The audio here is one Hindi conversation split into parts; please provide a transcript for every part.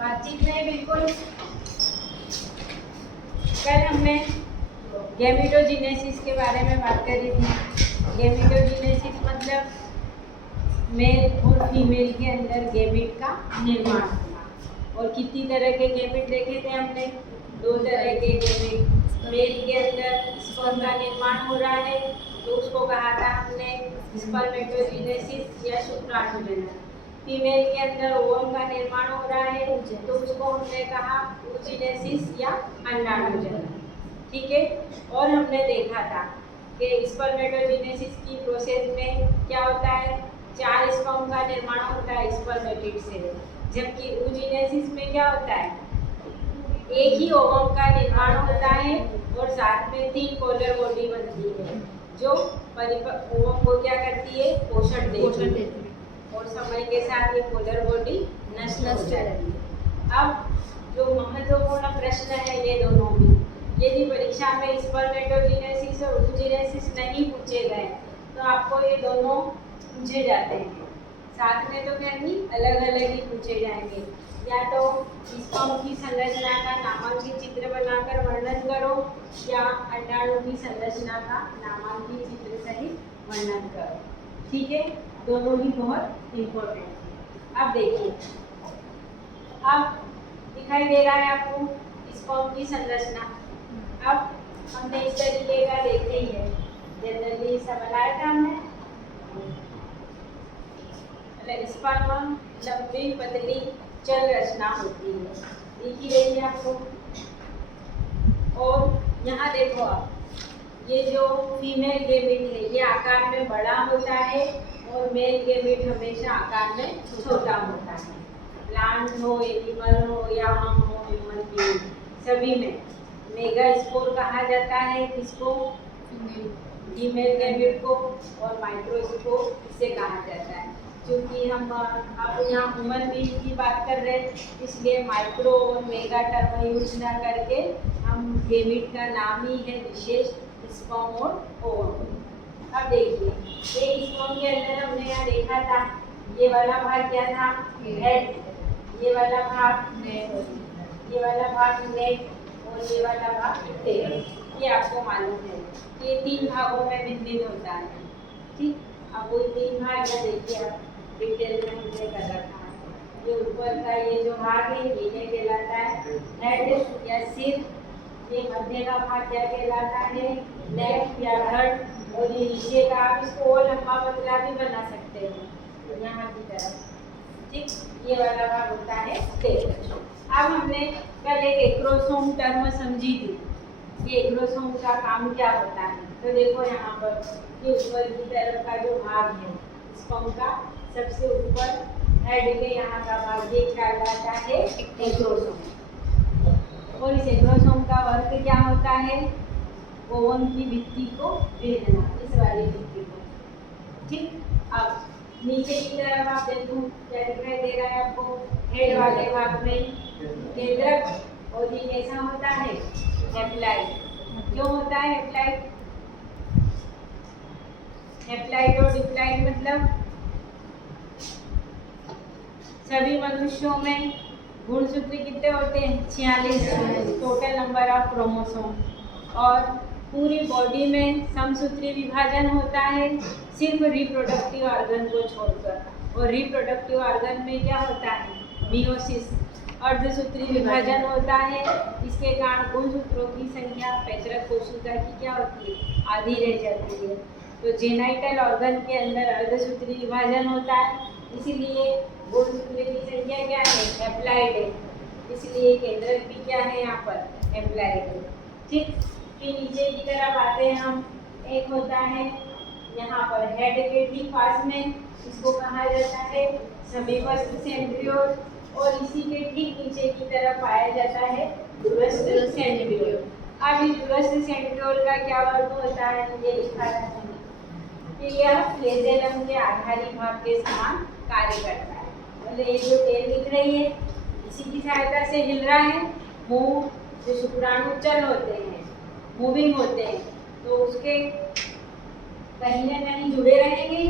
बातचीत में बिल्कुल कल हमने गैमेटोजेनेसिस के बारे में बात करी थी। गैमेटोजेनेसिस मतलब मेल और फीमेल के अंदर गैमेट का निर्माण होना। और कितनी तरह के गैमेट देखे थे हमने? 2 तरह के गैमेट। मेल के अंदर स्पर्म का निर्माण हो रहा है तो उसको कहा था हमने स्पर्मेटोजेनेसिस या शुक्राणुजनन। फीमेल के अंदर ओवम का निर्माण हो रहा है तो उसको हमने कहा oogenesis या अंडाणुजनन। ठीक है। और हमने देखा था कि स्पर्मेटोजेनेसिस की प्रोसेस में क्या होता है, 4 स्पर्म का निर्माण होता है स्पर्मेटिड से, जबकि oogenesis में क्या होता है, एक ही ओवम का निर्माण होता है और साथ में 3 पोलर बॉडी बनती है जो ओवम को क्या करती है, पोषण देती है। और समय के साथ ये पोलर बॉडी नष्ट हो जाती है। अब जो महत्वपूर्ण प्रश्न है ये दोनों भी, यदि परीक्षा में स्पर्मेटोजेनेसिस और oogenesis नहीं पूछे गए तो आपको ये दोनों पूछे जाते हैं। साथ में तो क्या नहीं, अलग अलग ही पूछे जाएंगे। या तो स्पर्म की संरचना का नामांकित चित्र बनाकर वर्णन करो या अंडाणु की संरचना का नामांकित चित्र सहित वर्णन करो। ठीक है, दोनों ही बहुत इम्पोर्टेंट है। अब देखिए, अब दिखाई दे रहा है आपको स्पर्म की संरचना। अब हमने इस तरीके का देखे ही है, जनरली ऐसा बनाया था हमने। स्पर्म लंबी पतली चल रचना होती है, दिख ही रही है आपको। और यहाँ देखो आप, ये जो फीमेल गैमेट है ये आकार में बड़ा होता है और मेल गैमेट हमेशा आकार में छोटा होता है। प्लांट हो, एनिमल हो या हम हो, ह्यूमन बीइंग, सभी में मेगास्पोर कहा जाता है किसको, फीमेल गैमेट को, और माइक्रोस्पोर इसे कहा जाता है। क्योंकि हम अब यहाँ ह्यूमन बीइंग की बात कर रहे हैं इसलिए माइक्रो और मेगा टर्म यूज ना करके हम गैमेट का नाम ही है विशेष स्पर्म और ओवम। अब देखिए, एक स्पर्म के अंदर हमने यहाँ देखा था, ये वाला भाग क्या था, हेड, ये वाला भाग नेक, ये वाला भाग नेक और ये वाला भाग टेल। ये आपको मालूम है, ये 3 भागों में विभाजित होता है। ठीक, अब वो 3 भाग यहाँ देखिए आप डिटेल में हमने कर रखा है। ये ऊपर का ये जो भाग है ये कहलाता है हेड या सिर। ये मध्य का भाग क्या कहलाता है, नेक या धड़। और ये नीचे का आप इसको और लंबा पतला भी बना सकते हैं यहाँ की तरफ। ठीक, ये वाला भाग होता है टेल। अब हमने कल एक एक्रोसोम टर्म समझी थी। ये एक्रोसोम का काम क्या होता है, तो देखो यहाँ पर ये ऊपर की तरफ का जो भाग है स्पर्म का, सबसे ऊपर हेड के यहाँ का भाग ये कहलाता है एक्रोसोम। और इस एक्रोसोम का वर्क क्या होता है, ओवम की भित्ति को भेदना, इस वाली भित्ति को। ठीक, अब नीचे की तरफ आप देखो क्या दिखाई दे रहा है आपको, हेड वाले भाग में केंद्रक, और ये कैसा होता है, हेप्लाइड। क्यों होता है हेप्लाइड? हेप्लाइड और डिप्लाइड मतलब सभी मनुष्यों में गुणसूत्र कितने होते हैं, 46 टोटल नंबर ऑफ क्रोमोसोम। और पूरी बॉडी में समसूत्री विभाजन होता है सिर्फ रिप्रोडक्टिव ऑर्गन को छोड़कर। और रिप्रोडक्टिव ऑर्गन में क्या होता है, मियोसिस, अर्धसूत्री विभाजन होता है। इसके कारण गुणसूत्रों की संख्या पैतृक कोशिका की क्या होती है, आधी रह जाती है। तो जेनाइटल ऑर्गन के अंदर अर्धसूत्री विभाजन होता है, इसीलिए गुणसूत्र की संख्या क्या है, हेप्लाइड है। इसलिए केंद्रक भी क्या है यहाँ पर, हेप्लाइड है। ठीक, फिर नीचे की तरफ आते हैं हम, एक होता है यहाँ पर हेड के ठीक पास में, इसको कहा जाता है समीपस्थ सेंट्रियोल। और इसी के ठीक नीचे की तरफ पाया जाता है दूरस्थ सेंट्रियोल। अब इस दूरस्थ सेंट्रियोल का क्या वर्क होता है, ये लिखा है कि यह फ्लेजेलम के आधारी भाग के समान कार्य करता है। मतलब ये जो टेल दिख रही है इसी की सहायता से हिल रहा है। मूव, जो शुक्राणु चल होते हैं, मूविंग होते हैं, तो उसके कहीं ना कहीं जुड़े रहेंगे।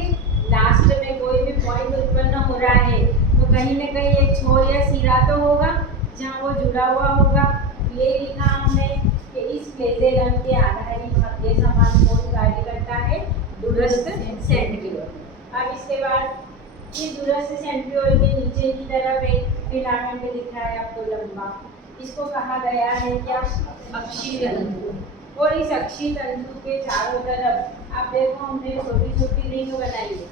लास्ट में कोई भी पॉइंट उत्पन्न हो रहा है तो कहीं ना कहीं ये एक छोर या सिरा तो होगा जहाँ वो जुड़ा हुआ होगा। ये लिखा हमने कि इस फ्लेजेलम के आधारित मध्य समान कोण कार्य करता है दूरस्थ सेंट्रियोल। अब इसके बाद ये दूरस्थ सेंट्रियोल के नीचे की तरफ एक फिलामेंट दिख रहा है आपको लंबा, इसको कहा गया है क्या? अक्षीय तंतु। और इस अक्षीय तंतु के चारों तरफ आप देखो हमने छोटी छोटी रिंग बनाई है,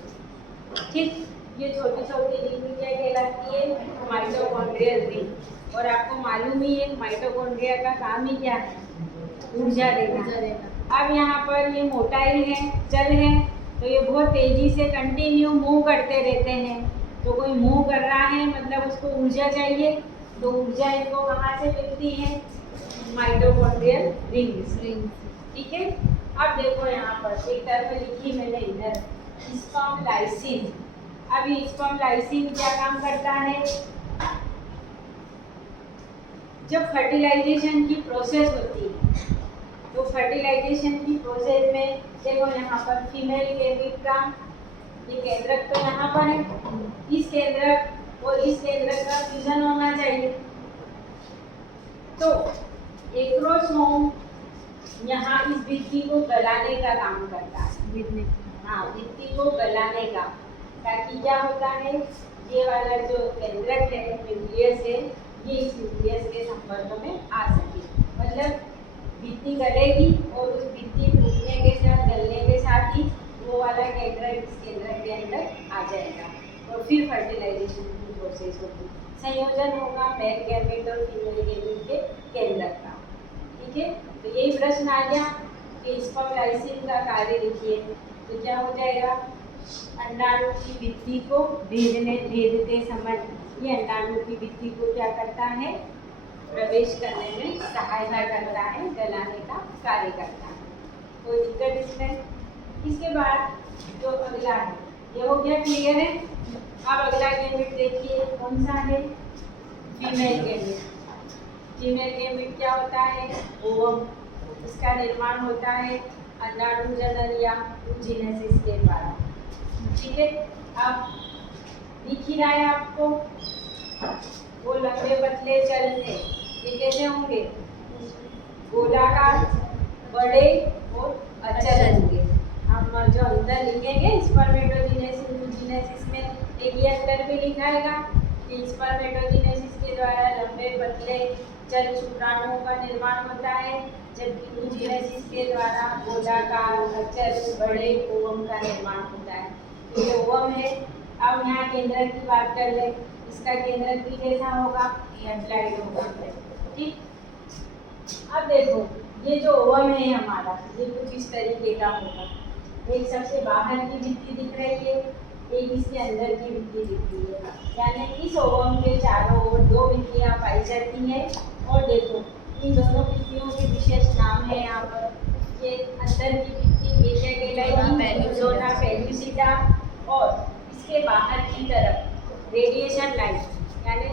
ठीक। ये छोटी छोटी रिंग क्या कहलाती है? Mitochondrial ring. और आपको मालूम ही है माइटोकॉन्ड्रिया का काम ही क्या है? ऊर्जा देना। अब यहाँ पर ये मोटाइल है, जल है, तो ये बहुत तेजी से कंटिन्यू मूव करते रहते हैं। तो कोई मूव कर रहा है मतलब उसको ऊर्जा चाहिए, तो ऊर्जा इनको कहाँ से मिलती है? माइटोकॉन्ड्रियल रिंग, ठीक है। अब देखो यहाँ पर एक तरफ लिखी मैंने इधर स्पर्म लाइसिन। अब ये स्पर्म लाइसिन क्या काम करता है? जब फर्टिलाइजेशन की प्रोसेस होती है तो फर्टिलाइजेशन की प्रोसेस में देखो यहाँ पर फीमेल गैमेट का ये केंद्रक तो यहाँ पर है, इस केंद्रक और इस केंद्रक का फ्यूजन होना चाहिए। तो एक्रोसोम यहाँ इस भित्ति को गलाने का काम करता है। हाँ, भित्ति को गलाने का, ताकि क्या होता है ये वाला जो केंद्रक है न्यूक्लियस है, ये इस न्यूक्लियस के संपर्क में आ सके। मतलब भित्ति गलेगी और उस भित्ति टूटने के साथ, गलने के साथ ही वो वाला केंद्रक इस केंद्रक के अंदर आ जाएगा और फिर फर्टिलाइजेशन की प्रोसेस होगी। संयोजन होगा मेल गैमेट और फीमेल गैमेट के केंद्रक का, ठीक है। तो यही प्रश्न आ गया कि स्पर्म लाइसिन का कार्य लिखिए, तो क्या हो जाएगा? अंडाणु की भित्ति को भेदते समय ये अंडाणु की भित्ति को क्या करता है? प्रवेश करने में सहायता करता है, गलाने का कार्य करता है। कोई दिक्कत इसमें? इसके बाद जो अगला है ये हो गया, क्लियर है। अब अगला गैमेट देखिए कौन सा है? Female gamete. फीमेल गैमेट क्या होता है? ओवम। इसका निर्माण होता है अंडाणु जनन या oogenesis के द्वारा, ठीक है। अब दिख ही रहा है आपको वो लंबे पतले चलते, ये कैसे होंगे? गोलाकार, बड़े और अचल होंगे। हम जो अंतर लिखेंगे स्पर्मेटोजेनेसिस oogenesis में एक ये अंतर भी लिखाएगा कि स्पर्मेटोजेनेसिस के द्वारा लंबे पतले जल शुक्राणुओं का निर्माण होता है, जबकि oogenesis के द्वारा गोलाकार, अचल, बड़े ओवम का निर्माण होता है। तो ये ओवम है। अब यहाँ केंद्रक की बात कर ले, इसका केंद्रक भी कैसा होगा? एम्प्लाइड होगा, ठीक। अब देखो ये जो ओवम है हमारा, ये कुछ इस तरीके का होगा। एक सबसे बाहर की भित्ति दिख रही है, एक इसके अंदर की भित्ति दिख रही है, यानी इस ओवम के चारों ओर दो भित्तियाँ पाई जाती हैं। और देखो इन दोनों भित्तियों के विशेष नाम है यहाँ पर। ये अंदर की भित्ति ये क्या कहलाएगी? Zona pellucida. और इसके बाहर की तरफ रेडिएशन लाइन यानी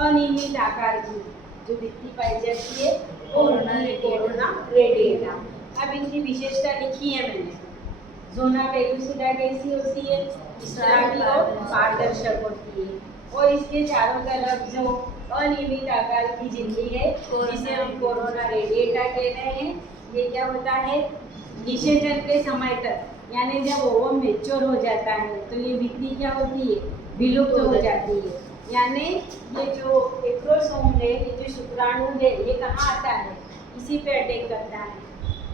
अनियमित आकार की जो भित्ति पाई जाती है वो कोरोना रेडिएटा। अब इनकी विशेषता लिखी है मैंने। ज़ोना पेल्यूसिडा कैसी होती है? इस तरह की और पारदर्शक होती है। और इसके चारों तरफ जो अनियमित आकार की झिल्ली है जिसे हम कोरोना रेडिएटा कह रहे हैं, ये क्या होता है? निषेचन के समय तक यानी जब ओवम मैच्योर हो जाता है तो ये भित्ति क्या होती है? विलुप्त हो जाती है। यानी ये जो एक्रोसोम है, ये जो शुक्राणु है, ये कहाँ आता है? इसी पे अटैक करता है,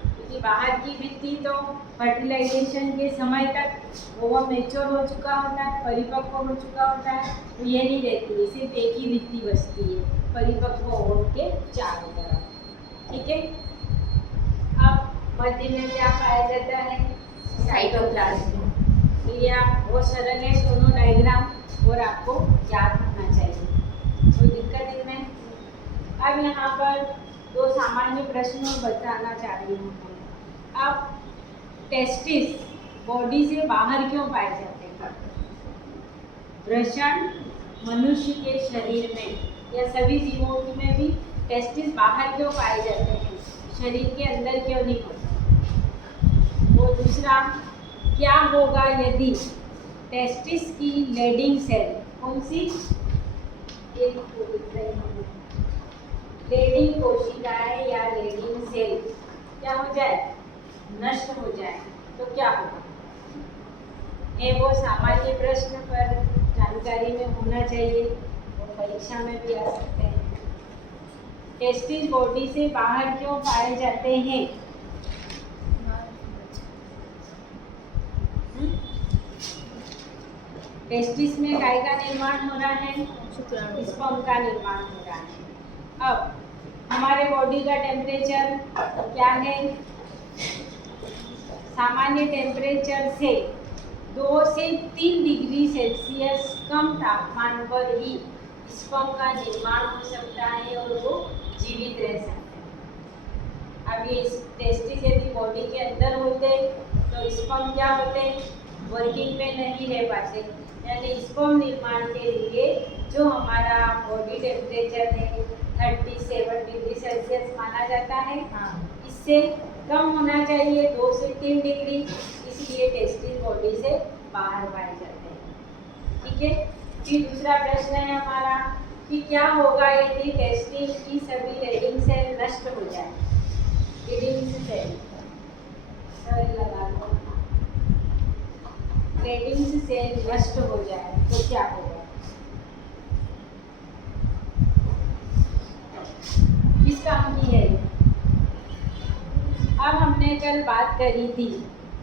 क्योंकि बाहर की भित्ति तो फर्टिलाइजेशन के समय तक ओवम मैच्योर हो चुका होता है, परिपक्व हो चुका होता है, तो ये नहीं रहती है, सिर्फ एक ही भित्ति बचती है परिपक्व ओवम के चारों तरफ, ठीक है। अब मध्य में क्या पाया जाता है? साइटोप्लाज्म। तो ये आप बहुत सरल है दोनों डायग्राम और आपको याद रखना चाहिए, कोई दिक्कत इसमें? अब यहाँ पर दो सामान्य प्रश्न बताना चाह रही हूँ। अब टेस्टिस बॉडी से बाहर क्यों पाए जाते हैं? वृषण मनुष्य के शरीर में या सभी जीवों में भी टेस्टिस बाहर क्यों पाए जाते हैं, शरीर के अंदर क्यों नहीं होते? और दूसरा, क्या होगा यदि टेस्टिस की लेडिंग सेल, कौन सी? ये लिख रही हूँ, लेडिंग कोशिकाएं या लेडिंग सेल क्या हो जाए, नष्ट हो जाए तो क्या होगा। ये वो सामान्य प्रश्न पर जानकारी में होना चाहिए और परीक्षा में भी आ सकते हैं। टेस्टिस बॉडी से बाहर क्यों पाए जाते हैं? टेस्टिस में काय का निर्माण हो रहा है, स्पर्म का निर्माण हो रहा है। अब हमारे बॉडी का टेम्परेचर क्या है, सामान्य टेम्परेचर से 2 से 3 डिग्री सेल्सियस कम तापमान पर ही स्पर्म का निर्माण हो सकता है और वो जीवित रह सकते हैं। अब ये टेस्टिस यदि बॉडी के अंदर होते तो स्पर्म क्या होते, वर्किंग में नहीं रह पाते, यानी स्पर्म निर्माण के लिए जो हमारा बॉडी टेम्परेचर है 37 डिग्री सेल्सियस माना जाता है, इससे कम होना चाहिए 2 से 3 डिग्री, इसलिए टेस्टिस बॉडी से बाहर पाए जाते हैं। ठीक है, फिर दूसरा प्रश्न है हमारा कि क्या होगा यदि टेस्टिस की सभी लेडिंग सेल नष्ट हो जाए। लेडिंग सेल लगा लो, लेडिंग सेल नष्ट हो जाए तो क्या होगा, किस काम की है। अब हमने कल बात करी थी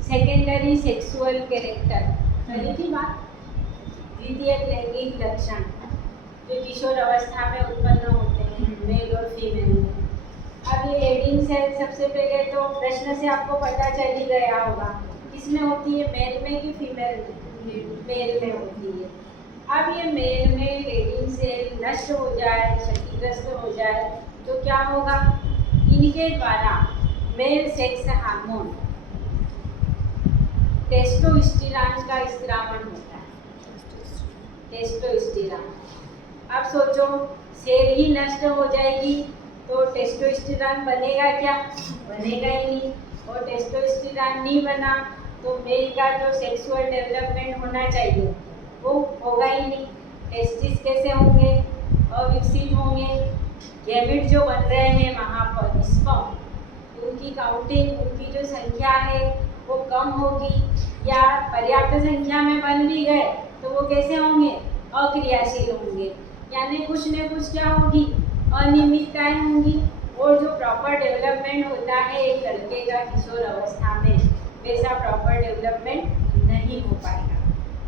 सेकेंडरी सेक्सुअल कैरेक्टर, करी थी बात, द्वितीयक लैंगिक लक्षण जो किशोर अवस्था में उत्पन्न होते हैं मेल और फीमेल में। अब ये लेडिंग सेल सबसे पहले तो प्रश्न से आपको पता चल ही गया होगा किसमें होती है, मेल में कि फीमेल में, मेल में होती है। अब ये मेल में लेडिंग सेल नष्ट हो जाए, क्षतिग्रस्त हो जाए तो क्या होगा, इनके द्वारा मेल सेक्स हार्मोन टेस्टोस्टेरोन का स्रावन होता है, टेस्टोस्टेरोन। अब सोचो सेल ही नष्ट हो जाएगी तो टेस्टोस्टेरोन बनेगा क्या, बनेगा ही नहीं, और टेस्टोस्टेरोन नहीं बना तो मेल का जो सेक्सुअल डेवलपमेंट होना चाहिए वो होगा ही नहीं। टेस्टिस कैसे होंगे, अविकसित होंगे, गैमेट जो बन रहे हैं वहाँ पर स्पर्म, उनकी काउंटिंग, उनकी जो संख्या है वो कम होगी, या पर्याप्त संख्या में बन भी गए तो वो कैसे होंगे, अक्रियाशील होंगे, यानी कुछ न कुछ क्या होगी, अनियमितताएं होंगी, और जो प्रॉपर डेवलपमेंट होता है एक लड़के का किशोर अवस्था में वैसा प्रॉपर डेवलपमेंट नहीं हो पाएगा।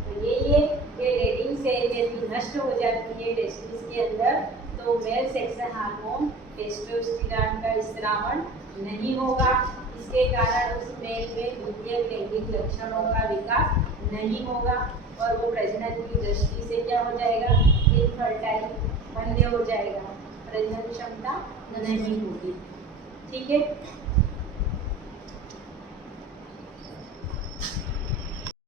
तो यही है कि लेडिंग सेल यदि नष्ट हो जाती है टेस्टिस के अंदर तो मेल सेक्स हार्मोन टेस्टोस्टेरोन का स्रावन नहीं होगा, इसके कारण उस मेल में द्वितीयक लैंगिक लक्षणों का विकास नहीं होगा और वो प्रजनन की दृष्टि से क्या हो जाएगा, इनफर्टाइल, बंध्य हो जाएगा, प्रजनन क्षमता नहीं होगी। ठीक है।